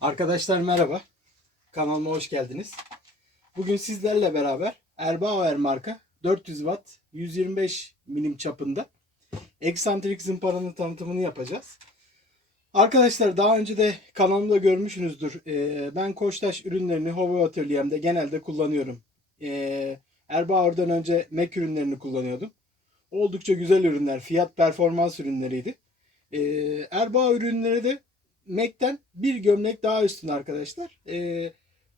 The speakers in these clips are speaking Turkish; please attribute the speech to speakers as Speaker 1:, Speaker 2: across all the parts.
Speaker 1: Arkadaşlar merhaba. Kanalıma hoş geldiniz. Bugün sizlerle beraber Erbauer marka 400 watt 125 milim çapında eksantrik zımparanın tanıtımını yapacağız. Arkadaşlar daha önce de kanalımda görmüşsünüzdür. Ee, ben Koçtaş ürünlerini hobi atölyemde genelde kullanıyorum. Ee, Erbauer'dan önce Mac ürünlerini kullanıyordum. Oldukça güzel ürünler, fiyat performans ürünleriydi. Ee, Erbauer ürünleri de Mac'ten bir gömlek daha üstün arkadaşlar. Ee,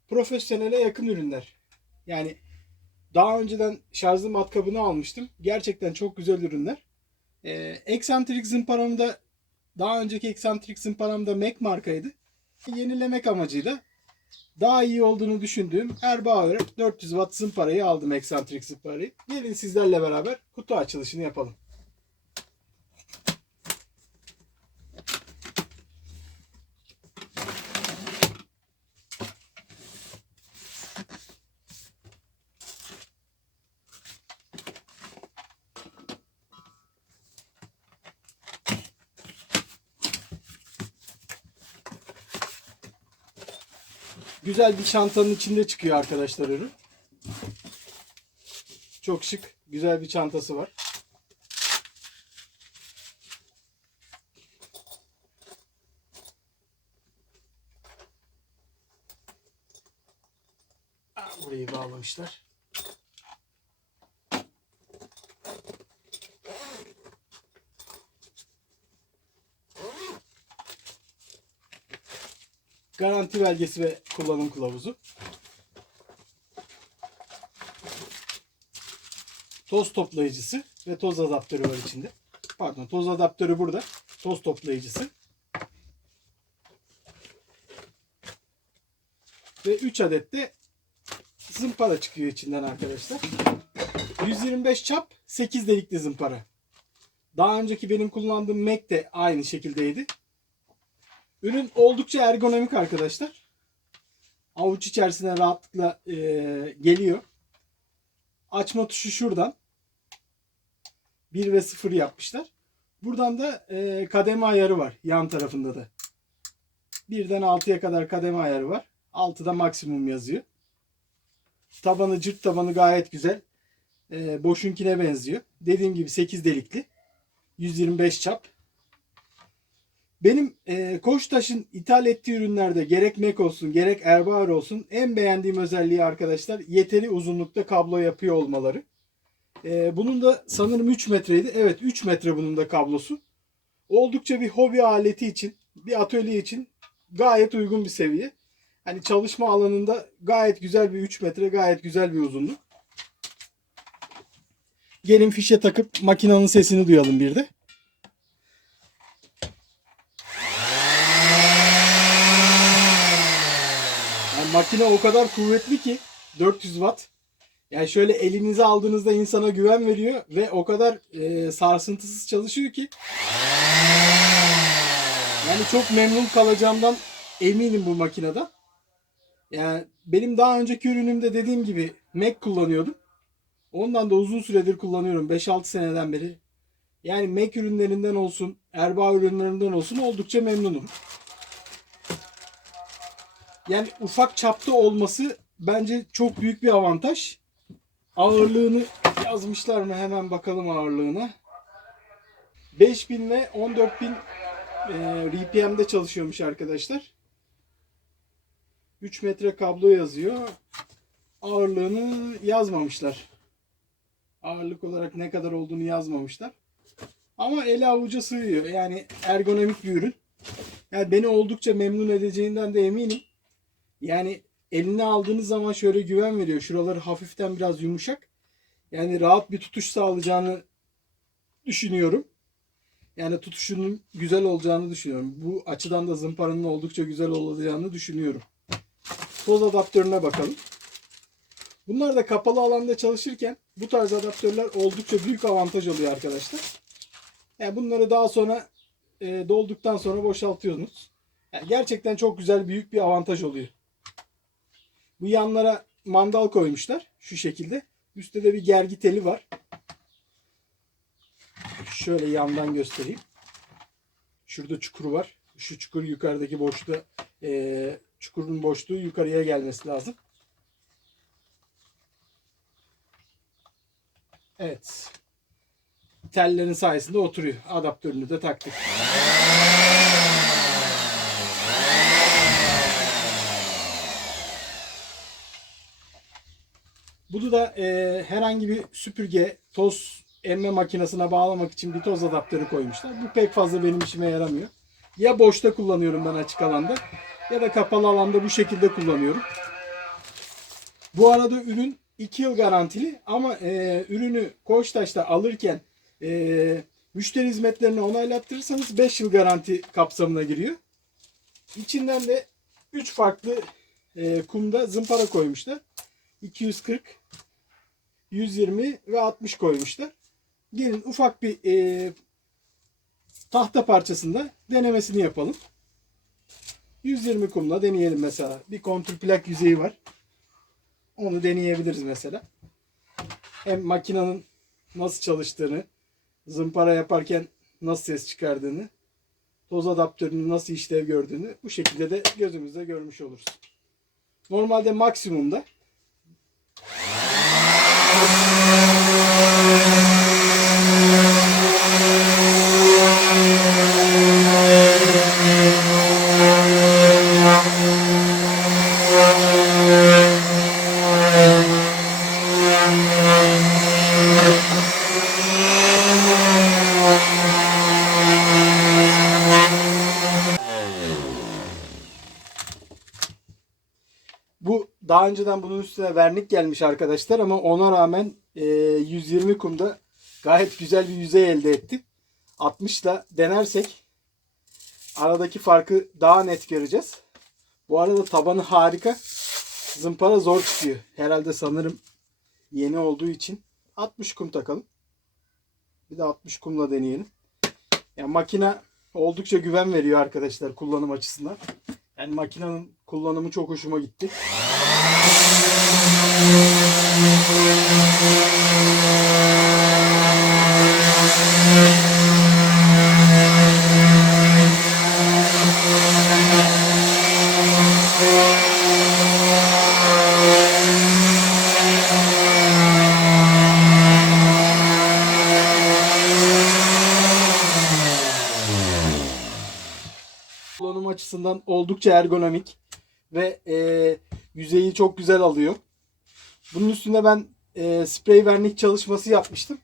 Speaker 1: profesyonele yakın ürünler. Yani daha önceden şarjlı matkabını almıştım. Gerçekten çok güzel ürünler. Ee, eksantrik zımparamda daha önceki eksantrik zımparamda Mac markaydı. Yenilemek amacıyla daha iyi olduğunu düşündüğüm Erbauer 400 watt zımparayı aldım eksantrik zımparayı. Gelin sizlerle beraber kutu açılışını yapalım. Güzel bir çantanın içinde çıkıyor arkadaşlar ürün. Çok şık, güzel bir çantası var. Aa, Burayı bağlamışlar. Garanti belgesi ve kullanım kılavuzu. Toz toplayıcısı ve toz adaptörü var içinde. Pardon toz adaptörü burada. Toz toplayıcısı. Ve 3 adet de zımpara çıkıyor içinden arkadaşlar. 125 çap 8 delikli zımpara. Daha önceki benim kullandığım Mac de aynı şekildeydi. Ürün oldukça ergonomik arkadaşlar. Avuç içerisine rahatlıkla e, geliyor. Açma tuşu şuradan. 1 ve 0 yapmışlar. Buradan da e, kademe ayarı var yan tarafında da. 1'den 6'ya kadar kademe ayarı var. 6'da maksimum yazıyor. Tabanı cırt tabanı gayet güzel. E, boşunkine benziyor. Dediğim gibi 8 delikli. 125 çap. Benim e, Koçtaş'ın ithal ettiği ürünlerde gerek Mac olsun gerek Erbauer olsun en beğendiğim özelliği arkadaşlar yeteri uzunlukta kablo yapıyor olmaları. E, bunun da sanırım 3 metreydi. Evet 3 metre bunun da kablosu. Oldukça bir hobi aleti için bir atölye için gayet uygun bir seviye. Hani çalışma alanında gayet güzel bir 3 metre gayet güzel bir uzunluk. Gelin fişe takıp makinanın sesini duyalım bir de. Yani makine o kadar kuvvetli ki 400 watt. Yani şöyle elinize aldığınızda insana güven veriyor ve o kadar e, sarsıntısız çalışıyor ki yani çok memnun kalacağımdan eminim bu makineden. Yani benim daha önceki ürünümde dediğim gibi Mac kullanıyordum. Ondan da uzun süredir kullanıyorum. 5-6 seneden beri. Yani Mac ürünlerinden olsun, Erbaa ürünlerinden olsun oldukça memnunum. Yani ufak çapta olması bence çok büyük bir avantaj. Ağırlığını yazmışlar mı? Hemen bakalım ağırlığına. 5000 ve 14000 e, RPM'de çalışıyormuş arkadaşlar. 3 metre kablo yazıyor. Ağırlığını yazmamışlar. Ağırlık olarak ne kadar olduğunu yazmamışlar. Ama ele avuca sığıyor. Yani ergonomik bir ürün. Yani beni oldukça memnun edeceğinden de eminim. Yani eline aldığınız zaman şöyle güven veriyor. Şuraları hafiften biraz yumuşak. Yani rahat bir tutuş sağlayacağını düşünüyorum. Yani tutuşunun güzel olacağını düşünüyorum. Bu açıdan da zımparanın oldukça güzel olacağını düşünüyorum. Toz adaptörüne bakalım. Bunlar da kapalı alanda çalışırken bu tarz adaptörler oldukça büyük avantaj oluyor arkadaşlar. Yani bunları daha sonra e, dolduktan sonra boşaltıyorsunuz. Yani gerçekten çok güzel büyük bir avantaj oluyor. Bu yanlara mandal koymuşlar. Şu şekilde. Üstte de bir gergi teli var. Şöyle yandan göstereyim. Şurada çukuru var. Şu çukur yukarıdaki boşluğa eee, çukurun boşluğu yukarıya gelmesi lazım. Evet. Tellerin sayesinde oturuyor. Adaptörünü de taktık. Bunu da e, herhangi bir süpürge, toz emme makinesine bağlamak için bir toz adaptörü koymuşlar. Bu pek fazla benim işime yaramıyor. Ya boşta kullanıyorum ben açık alanda ya da kapalı alanda bu şekilde kullanıyorum. Bu arada ürün 2 yıl garantili ama e, ürünü Koçtaş'ta alırken e, müşteri hizmetlerini onaylattırırsanız 5 yıl garanti kapsamına giriyor. İçinden de 3 farklı e, kumda zımpara koymuşlar. 240, 120 ve 60 koymuşlar. Gelin ufak bir e, tahta parçasında denemesini yapalım. 120 kumla deneyelim mesela. Bir kontrplak yüzeyi var. Onu deneyebiliriz mesela. Hem makinenin nasıl çalıştığını, zımpara yaparken nasıl ses çıkardığını, toz adaptörünün nasıl işlev gördüğünü bu şekilde de gözümüzde görmüş oluruz. Normalde maksimumda Bu daha önceden bunun üstüne vernik gelmiş arkadaşlar ama ona rağmen e, 120 kumda gayet güzel bir yüzey elde etti. 60 ile denersek aradaki farkı daha net göreceğiz. Bu arada tabanı harika. Zımpara zor çıkıyor. Herhalde sanırım yeni olduğu için 60 kum takalım. Bir de 60 kumla deneyelim. Yani makine oldukça güven veriyor arkadaşlar kullanım açısından. Yani makinenin kullanımı çok hoşuma gitti. Kullanım açısından oldukça ergonomik ve e, yüzeyi çok güzel alıyor. Bunun üstüne ben e, sprey vernik çalışması yapmıştım.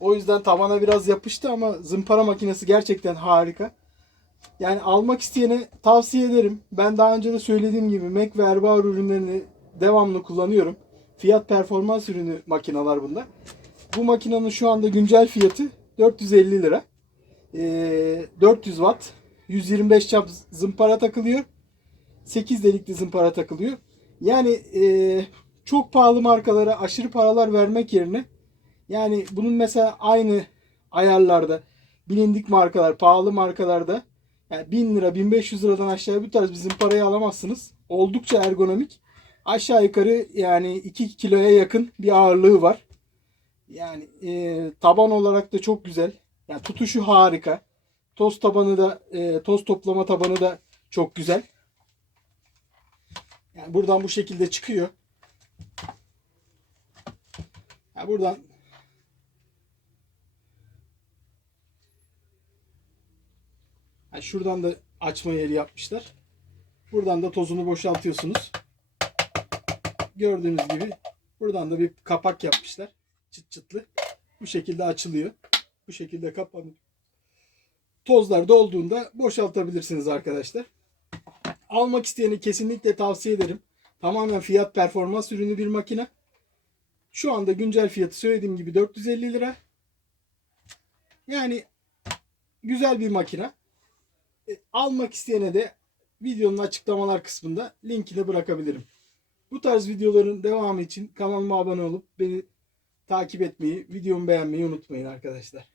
Speaker 1: O yüzden tavana biraz yapıştı ama zımpara makinesi gerçekten harika. Yani almak isteyene tavsiye ederim. Ben daha önce de söylediğim gibi Mac ve Erbauer ürünlerini devamlı kullanıyorum. Fiyat performans ürünü makineler bunlar. Bu makinenin şu anda güncel fiyatı 450 lira. E, 400 watt 125 çap zımpara takılıyor. 8 delikli zımpara takılıyor. Yani e, çok pahalı markalara aşırı paralar vermek yerine yani bunun mesela aynı ayarlarda bilindik markalar, pahalı markalarda yani 1000 lira, 1500 liradan aşağı bu tarz bir zımparayı alamazsınız. Oldukça ergonomik. Aşağı yukarı yani 2 kiloya yakın bir ağırlığı var. Yani e, taban olarak da çok güzel. Yani tutuşu harika. Toz tabanı da e, toz toplama tabanı da çok güzel. Yani buradan bu şekilde çıkıyor. Yani buradan yani şuradan da açma yeri yapmışlar. Buradan da tozunu boşaltıyorsunuz. Gördüğünüz gibi buradan da bir kapak yapmışlar. Çıt çıtlı. Bu şekilde açılıyor. Bu şekilde kapanıyor tozlar dolduğunda boşaltabilirsiniz arkadaşlar. Almak isteyeni kesinlikle tavsiye ederim. Tamamen fiyat performans ürünü bir makine. Şu anda güncel fiyatı söylediğim gibi 450 lira. Yani güzel bir makine. E, almak isteyene de videonun açıklamalar kısmında linkini bırakabilirim. Bu tarz videoların devamı için kanalıma abone olup beni takip etmeyi, videomu beğenmeyi unutmayın arkadaşlar.